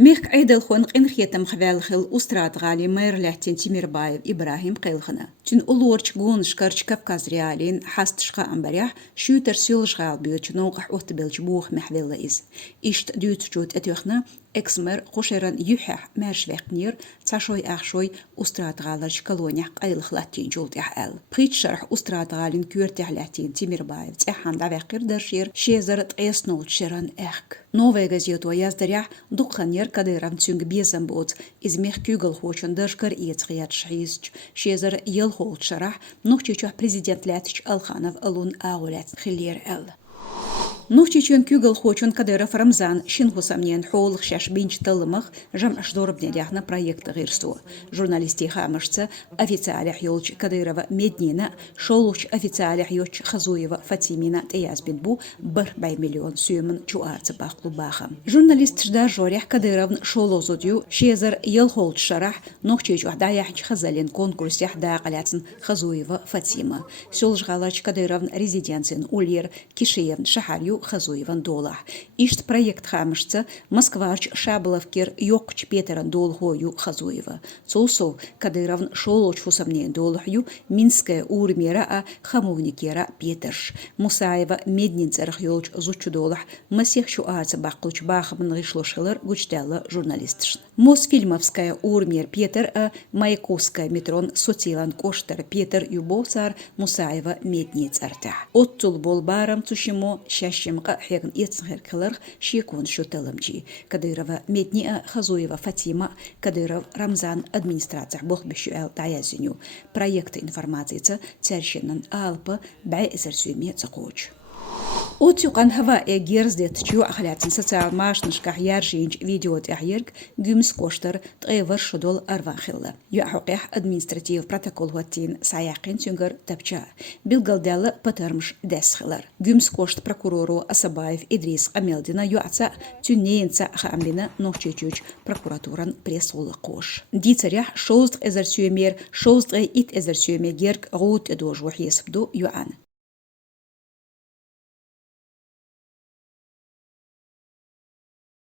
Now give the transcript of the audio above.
ميخ عيدل خون قين خيتم خوالخل أستراد غالي مير لحتين تيميربايف إبراهيم قيلخنا تن أولورش غون شكرش كفكاز ريالين حاستشقا أمبريح شوتر سيولش غال بيوش نوقح أختبلش بوخ محويلا إز إشت ديوت جوت أتوخنا إكسمر خوشيران يوحح مارش ويقنير تاشوي أخشوي أستراد غالش كالونيح قيلخ لاتين جولت إحال بخيت شرح أستراد غالين كورتح لحتين تيميربايف تحان دعوقير درشير شيزر تقيسنوت شيران إخك Новая газета яздырях дукханер кадырам цюнг безам бот из мех кюгл хочен дышкар иецхият шхизч шезер ел холт шарах нухчичух президент лятич Алханов алун аулят хилер эл نوچيچون كوغل خوچون كديرف رمضان شنخو سامنين حول خشاش بينج تلمخ جم اشدور بنديحنا проект غيرستو журналисти خامشца официалях يولچ كديرف مدنينا شولوچ официалях يوچ خزويوا فاتيمينا تياز بنبو بر 4 مليون سومن چوارت باخلو باخم журналист ждар жорях كديرف شولوزوديو شيزر يلخولچ شرح نوچيچ دايح خزالين конкурс يحدا قلاتن خزويوا فاتيما سولج غالاچ كديرف резиденцин улир кишиев шахарю خزويفان دولح إشت проект خامشتا Москварч Шаболовкер يوقش بيتران دولهويو خزويفا цоусо кадыровн шолоч фусамнен долхю Минская урмера хамовникера Петерш Мусаева меднинцерх ёлч зучу долах масех шуаца бақлуч бахмын гышлошылар гучтала журналистш Мосфильмовская урмер Петер Маяковская метрон социлан коштер Петер Юбовцар Мусаева медницерта оттул болбарам цушимо شاشم قاحيغن يتسخر كلرغ شيكون شو تلمجي كديروا مدني خزويوا فاطمه كديروا رمضان ادمنستراتيع بوخ بشوال دايازينيو проект информации церщинен алпа бай эзерсюме цакоч Отюкан хава эгерздет чу ахлятин социал машнышках яржинч видео тяхерг гюмс коштер тевер шудол арвахилла. Юахуқях административ протокол ватин саяқин тюнгер тапча. Билгалдала патермш десхилар. Гюмс кошт прокурору Асабаев Идрис Амелдина юаца тюнеенца хамлина нохчечуч прокуратуран пресолы кош. Дицарях шоуст эзерсюемер шоуст ит эзерсюемер герг рут эдожух есбду юан.